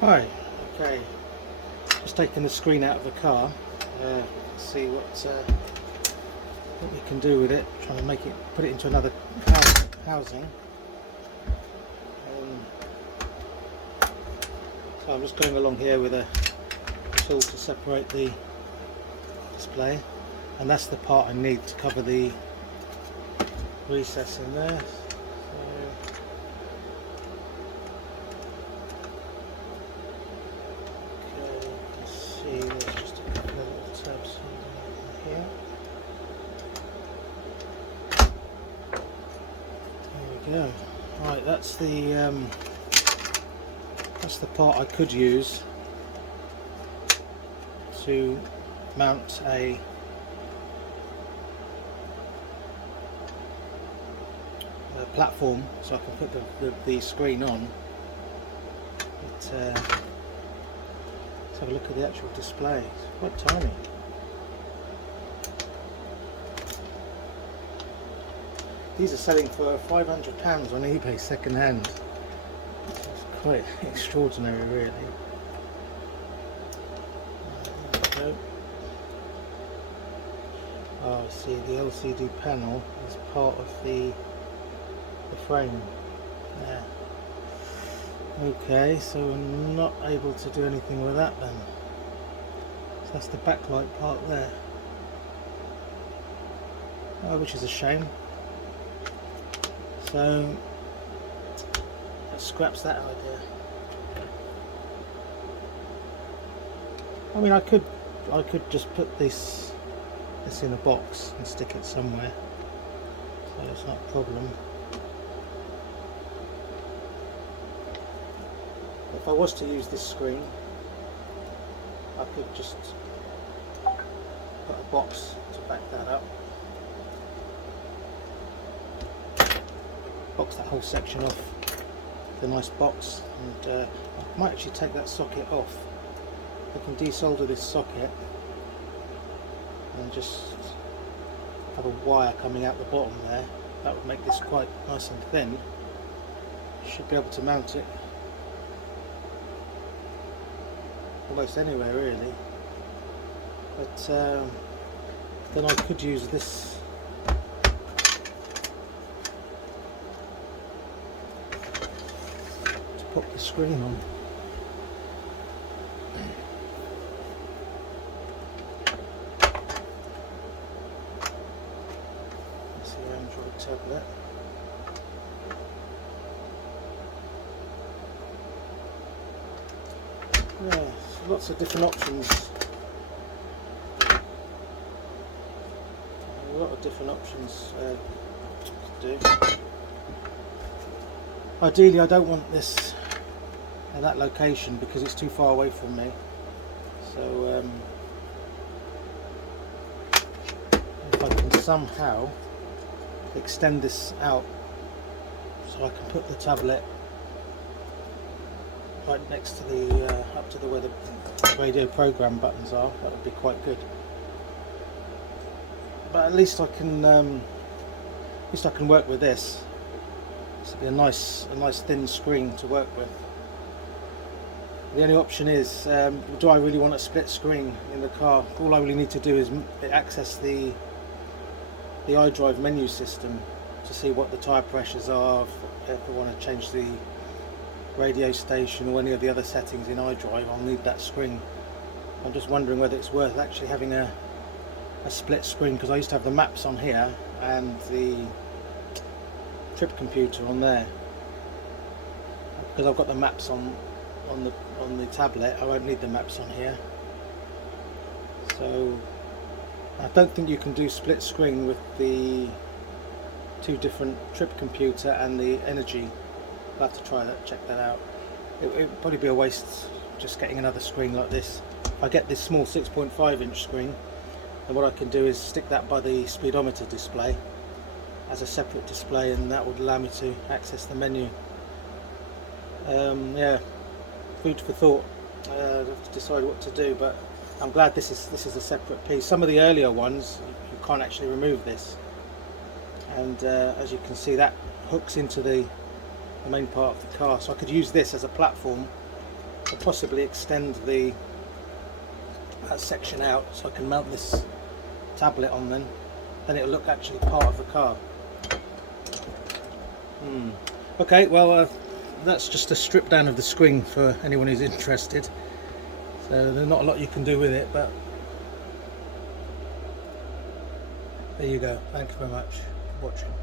Hi, okay, just taking the screen out of the car, see what we can do with it, trying to put it into another housing. So I'm just going along here with a tool to separate the display, and that's the part I need to cover the recess in there. There's just a couple of little tabs here. There we go. Right, that's the part I could use to mount a platform, so I can put the screen on. But let's have a look at the actual display. It's quite tiny. These are selling for £500 on eBay second hand. It's quite extraordinary, really. There we go. Oh, I see, the LCD panel is part of the frame. Yeah. Okay, so we're not able to do anything with that then. So that's the backlight part there. Oh, which is a shame. So that scraps that idea. I mean, I could just put this in a box and stick it somewhere, so it's not a problem. If I was to use this screen, I could just put a box to back that up, box that whole section off with a nice box, and I might actually take that socket off. I can desolder this socket and just have a wire coming out the bottom there. That would make this quite nice and thin. Should be able to mount it almost anywhere, really. But then I could use this to pop the screen on. That's the Android tablet. Yeah, lots of different options. A lot of different options to do. Ideally, I don't want this at that location because it's too far away from me. So if I can somehow extend this out so I can put the tablet right next to the up to where the radio program buttons are, that would be quite good. But at least I can work with this. This will be a nice thin screen to work with. The only option is, do I really want a split screen in the car? All I really need to do is access the iDrive menu system to see what the tyre pressures are, if I want to change the radio station or any of the other settings in iDrive. I'll need that screen. I'm just wondering whether it's worth actually having a split screen, because I used to have the maps on here and the trip computer on there. Because I've got the maps on the tablet, I won't need the maps on here. So I don't think you can do split screen with the two different trip computer and the energy. I'll have to try that, check that out. It would probably be a waste just getting another screen like this. If I get this small 6.5 inch screen, then what I can do is stick that by the speedometer display as a separate display, and that would allow me to access the menu. Yeah, food for thought. I have to decide what to do, but I'm glad this is a separate piece. Some of the earlier ones you can't actually remove this, and as you can see, that hooks into the main part of the car, so I could use this as a platform I'll possibly extend that section out so I can mount this tablet on, then it'll look actually part of the car. Okay, well that's just a strip down of the screen for anyone who's interested. So there's not a lot you can do with it, but there you go. Thanks very much for watching.